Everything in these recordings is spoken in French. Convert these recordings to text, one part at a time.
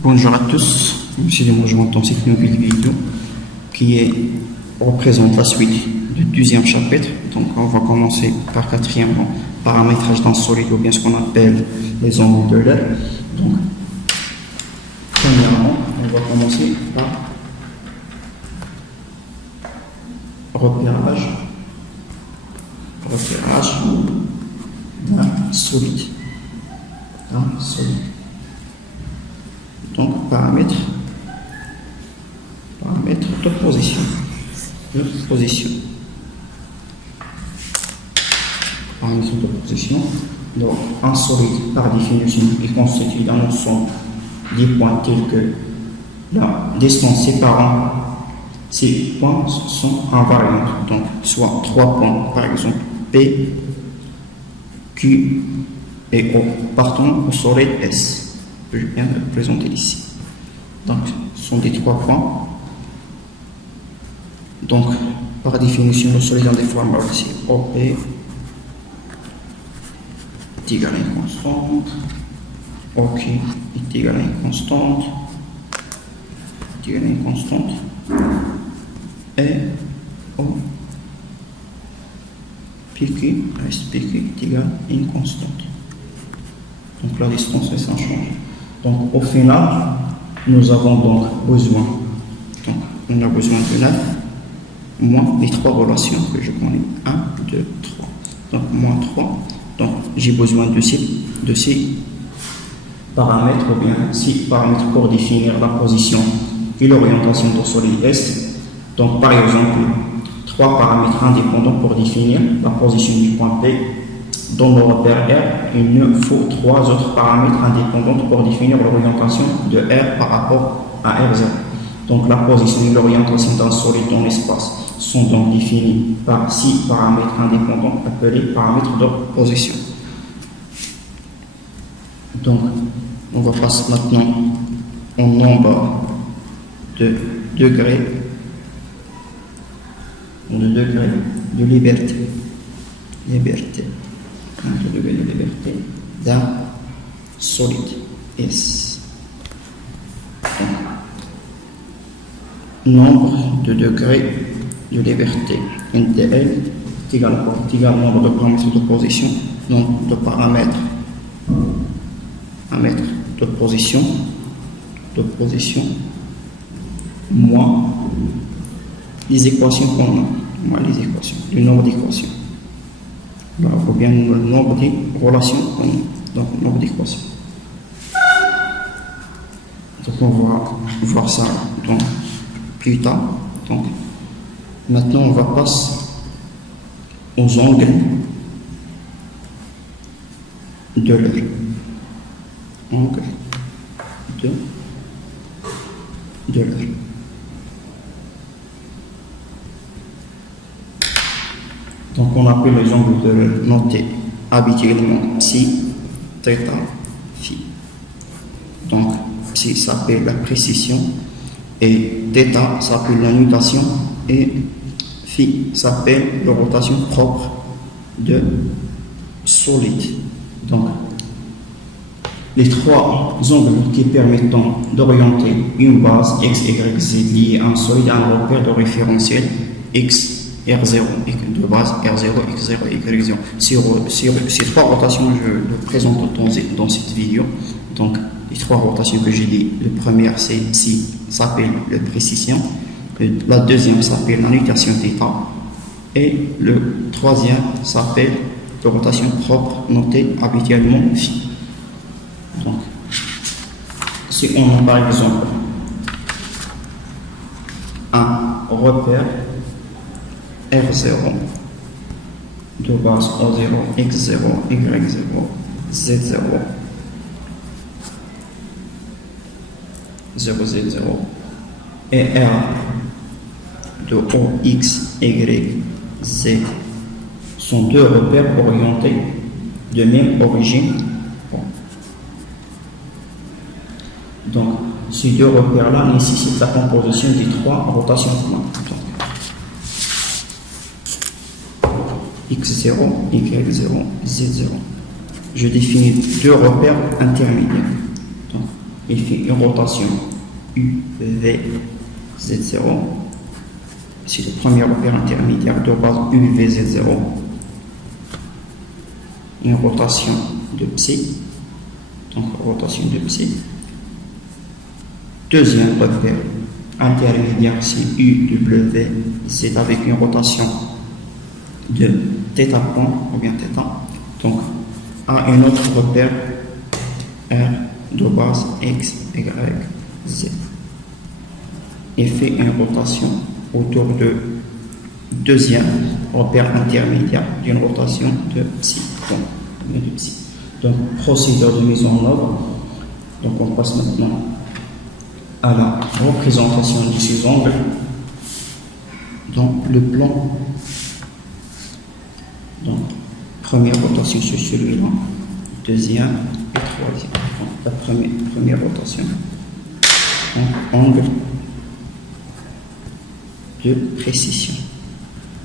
Bonjour à tous, merci de me rejoindre dans cette nouvelle vidéo représente la suite du deuxième chapitre. Donc on va commencer par quatrième paramétrage d'un solide ou bien ce qu'on appelle les angles de l'air. Donc premièrement, on va commencer par repérage d'un solide. Donc paramètre de position. Paramètre de position. Donc un solide par définition est constitué d'un ensemble des points tels que la distance séparant ces points sont invariantes. Donc soit 3 points par exemple P, Q et O partant au solide S. Je viens de le présenter ici. Donc, ce sont des 3 points. Donc, par définition, le solide en déformable ici, OP est égal à une constante, OK est égal à une constante, et O PQ, SPQ est égal à une constante. Donc, la distance est sans changer. Donc, au final, nous avons donc besoin, on a besoin de 9 moins les 3 relations que je connais, 1, 2, 3. Donc, moins 3. Donc, j'ai besoin de ces paramètres, ou bien 6 paramètres pour définir la position et l'orientation du solide S. Donc, par exemple, 3 paramètres indépendants pour définir la position du point P dans le repère R. Il nous faut 3 autres paramètres indépendants pour définir l'orientation de R par rapport à R0. Donc la position et l'orientation d'un solide dans l'espace sont donc définis par 6 paramètres indépendants appelés paramètres de position. Donc on va passer maintenant au nombre de degrés de liberté. De degré de liberté d'un solide S. Donc, nombre de degrés de liberté NTL est égal au nombre de paramètres de position, nombre de paramètres de position moins les équations qu'on a, le nombre d'équations. Ou bien le nombre de relations, donc le nombre d'équations. Donc on va voir ça donc, plus tard. Donc maintenant on va passer aux angles de l'air. Angle de l'air. Donc on appelle les angles de l'air notés habituellement psi, θ, phi. Donc psi s'appelle la précision et θ s'appelle la nutation et phi s'appelle la rotation propre de solide. Donc les 3 angles qui permettent d'orienter une base x, y, z liée à un solide à un repère de référentiel x R0 de base R0, X0 et Y0. Ces 3 rotations, je le présente dans cette vidéo. Donc, les 3 rotations que j'ai dit, la première s'appelle la précision, la deuxième s'appelle la nutation θ, et le troisième s'appelle la rotation propre, notée habituellement phi. Donc, si on a par exemple un repère R0 de base O0, X0, Y0, Z0, 0Z0 et R de O, X, Y, Z sont 2 repères orientés de même origine. Donc, ces 2 repères-là nécessitent la composition des 3 rotations communes. X0, Y0, Z0. Je définis 2 repères intermédiaires. Donc, il fait une rotation U, V, Z0. C'est le premier repère intermédiaire de base U, V, Z0. Une rotation de psi, donc rotation de psi. Deuxième repère intermédiaire, c'est U, W, Z avec une rotation de θ point ou bien θ. Donc, à un autre repère R de base X, Y, Z. Et fait une rotation autour de deuxième repère intermédiaire d'une rotation de psi. Donc, procédure de mise en œuvre. Donc, on passe maintenant à la représentation de ces angles. Donc, le plan. Donc, première rotation sur celui-là, deuxième et troisième. Donc, la première rotation. Donc, angle de précision.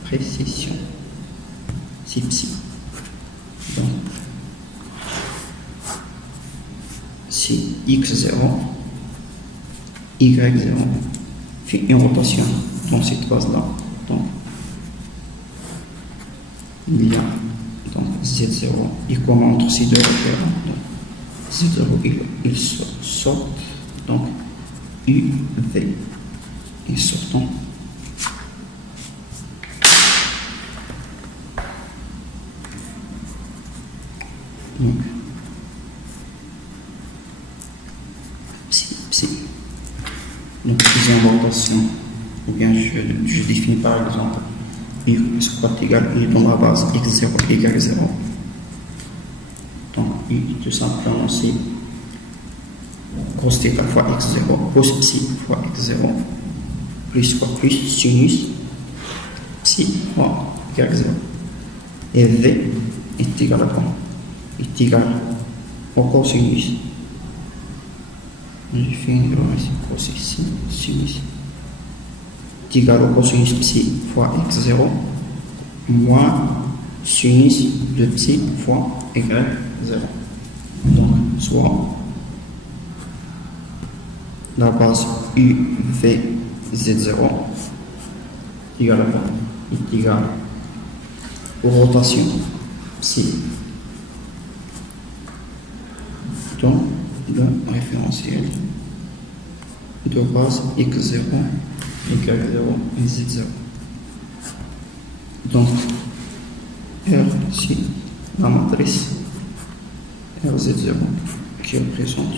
Précision. C'est psi. Donc, c'est x0, y0 fait une rotation dans cette phase-là. Donc, il y a donc Z0, et comment entre ces deux repères. Z0 il sort, donc UV et sortant. Donc, psi. Donc, deuxième rotation, ou bien je définis par exemple I squat égale I dans la base x0 égale 0. Donc, I tout simplement c'est cos θ fois x0, cos psi fois x0, plus quoi plus sinus psi fois y0. Et V est égal à quoi? Est égal au cosinus. J'ai fait une erreur ici, cosinus, sinus. Est égal au cosinus psi fois x0 moins sinus de psi fois y0. Donc, soit la base UVZ0 égale à quoi? Est égal aux rotations psi dans le référentiel de base x0 égale 0 et z0. Donc, R, c'est la matrice RZ0 qui représente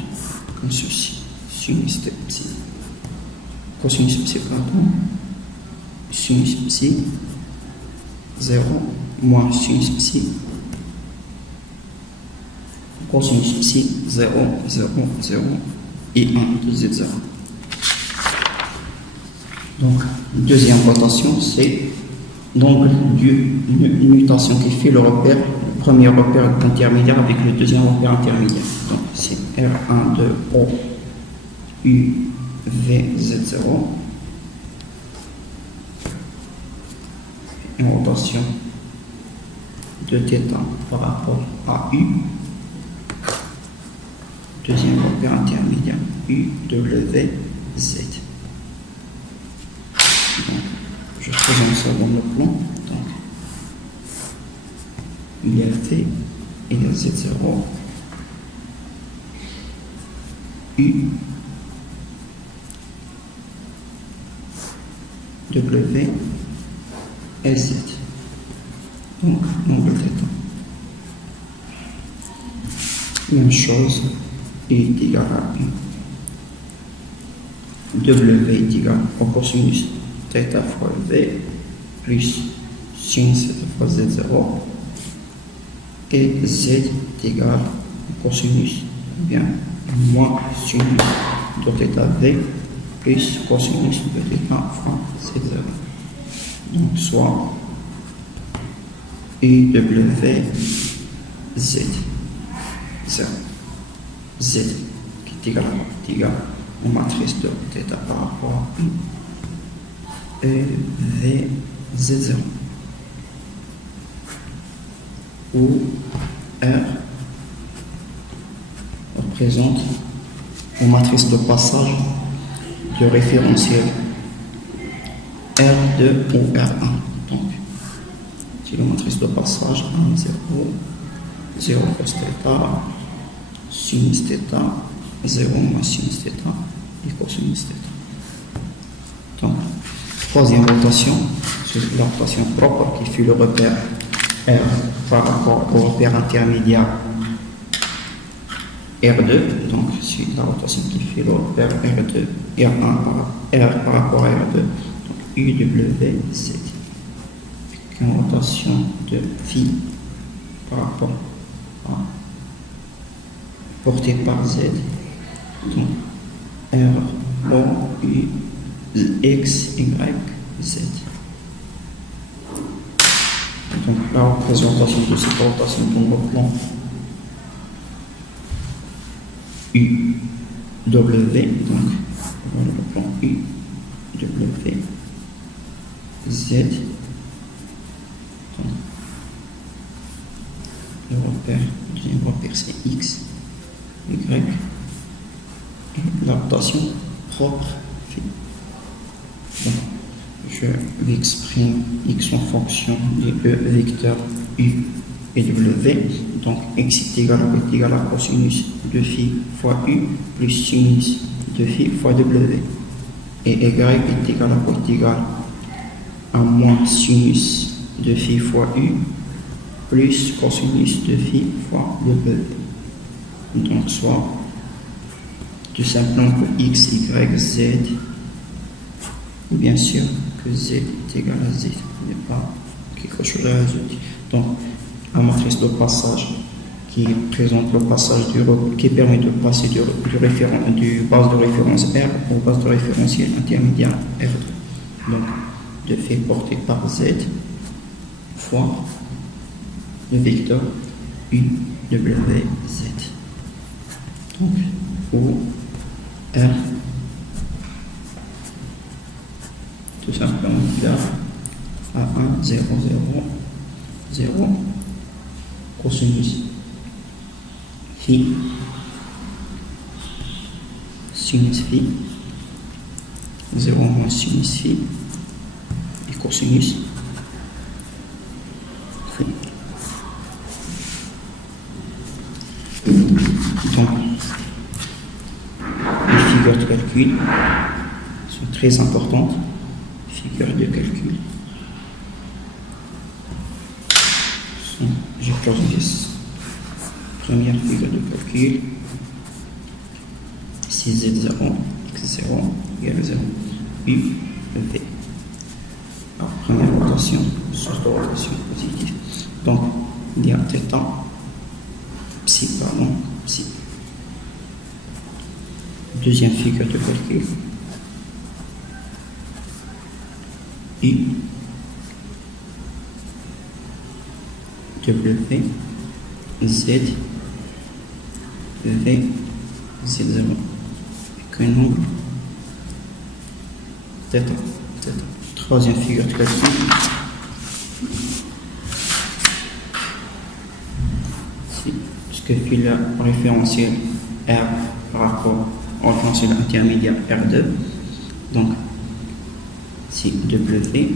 comme ceci, sinus de psi, cosinus psi, pardon, sinus psi, 0 moins sinus psi, cosinus psi, 0, 0, 0 et 1 de Z0. Donc, deuxième rotation, c'est l'angle d'une mutation qui fait le repère, le premier repère intermédiaire avec le deuxième repère intermédiaire. Donc, c'est R1 de O U V Z0. Une rotation de θ par rapport à U. Deuxième repère intermédiaire U W Z. Donc, je présente ça dans le plan. Donc, il y a V, il y a Z0, U, W et Z. Donc, l'angle θ. Même chose, I est égal à U. W est égal au cosinus θ fois V plus sinus fois Z0 et Z est égal au cosinus bien moins sinus de θV plus cosinus de θ fois Z0. Donc soit IW Z 0 Z qui est égal à matrice de θ par rapport à I et V Z0 où R représente aux matrices de passage du référentiel R2 ou R1. Donc, c'est la matrice de passage 1, 0, 0 cos θ, sinus θ, 0 moins sinus θ et cosinus θ. Donc, troisième rotation, c'est la rotation propre qui fait le repère R par rapport au repère intermédiaire R2. Donc, c'est la rotation qui fait le repère R2, R1 par rapport à R2. Donc, UW, c'est une rotation de phi par rapport à portée par Z. Donc, R, O, U, X, Y, Z. Donc, la représentation de cette rotation dans le plan UW, donc voilà le plan UW, Z. Donc, le deuxième repère c'est X, Y, et la rotation propre phi. Donc, je l'exprime X en fonction des vecteurs U et W. Donc, X est égal à cosinus de phi fois U plus sinus de phi fois W. Et Y est égal à moins sinus de phi fois U plus cosinus de phi fois W. Donc, soit tout simplement que X, Y, Z, bien sûr que Z est égal à Z, il n'y a pas quelque chose à ajouter. Donc, la matrice de passage qui présente le passage qui permet de passer du base de référence R au base de référentiel intermédiaire R2. Donc, de fait porté par Z fois le vecteur U, W, Z. Donc, où R tout simplement égal à 1, 0, 0, 0, cosinus phi, sinus phi, 0 moins sinus phi, et cosinus phi. Donc, les figures de calcul sont très importantes. Figures de calcul. J'ai choisi première figure de calcul. Si Z0, X0 égale 0, U, V. Alors, première rotation, source de rotation positive. Donc, il y a θ, psi. Deuxième figure de calcul. U, W, Z, V, Z0. Qu'un nombre θ. Troisième figure de calcul. Ce que fait le référentiel R par rapport au référentiel intermédiaire R2. Donc, c'est W,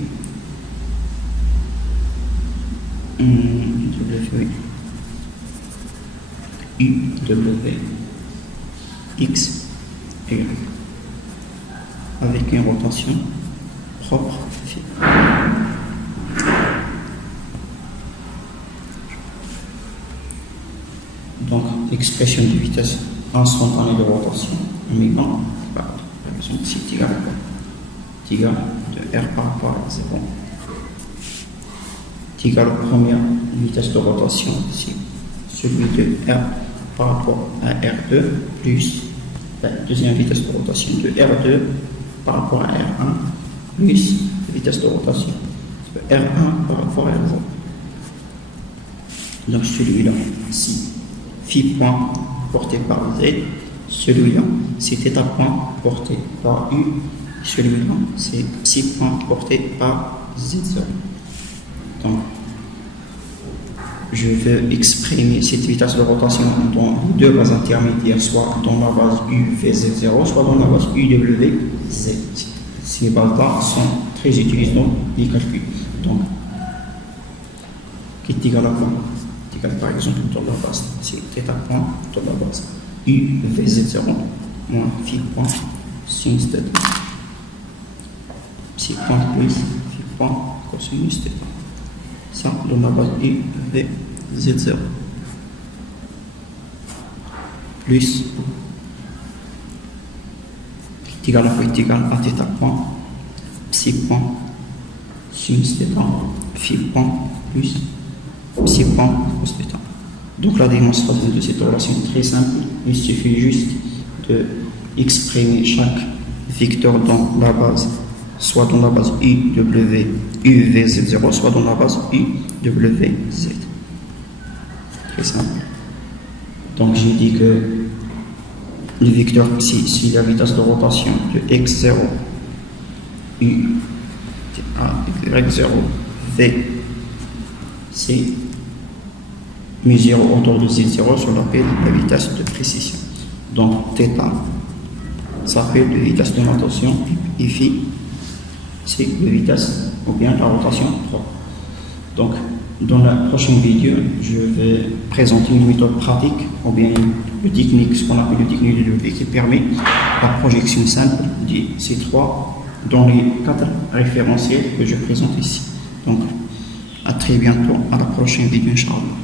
U, W, X, Y, avec une rotation propre phi. Donc, l'expression de vitesse instantanée de rotation, omega, par exemple, c'est égal à quoi? C'est égal de R par rapport à 0. C'est égal à la première vitesse de rotation, c'est celui de R par rapport à R2 plus la deuxième vitesse de rotation de R2 par rapport à R1 plus la vitesse de rotation de R1 par rapport à R0. Donc celui-là, si phi point porté par Z, celui-là, c'est θ point porté par U, celui-là, c'est psi point porté par Z0. Donc, je veux exprimer cette vitesse de rotation dans deux bases intermédiaires, soit dans la base UVZ0, soit dans la base UWZ. Ces bases-là sont très utilisées dans les calculs. Donc, qui est égal à quoi? Est égal par exemple dans la base, c'est θ point dans la base UVZ0 moins phi point sinus θ. Psi point plus phi point cosinus θ. Ça dans la base UVZ0 plus est égal à θ point psi point sinus θ phi point plus psi point cos θ. Donc la démonstration de cette relation est très simple. Il suffit juste de exprimer chaque vecteur dans la base, soit dans la base UVZ0, soit dans la base UWZ. Très simple. Donc j'ai dit que le vecteur psi, c'est la vitesse de rotation de x0, u, y0, v, c'est mesure autour de z0 sur l'appel la vitesse de précision. Donc θ s'appelle la vitesse de rotation et phi c'est la vitesse ou bien la rotation propre. Donc dans la prochaine vidéo, je vais présenter une méthode pratique ou bien une technique, ce qu'on appelle une technique de levier qui permet la projection simple de ces trois dans les 4 référentiels que je présente ici. Donc à très bientôt, à la prochaine vidéo, Inch'Allah.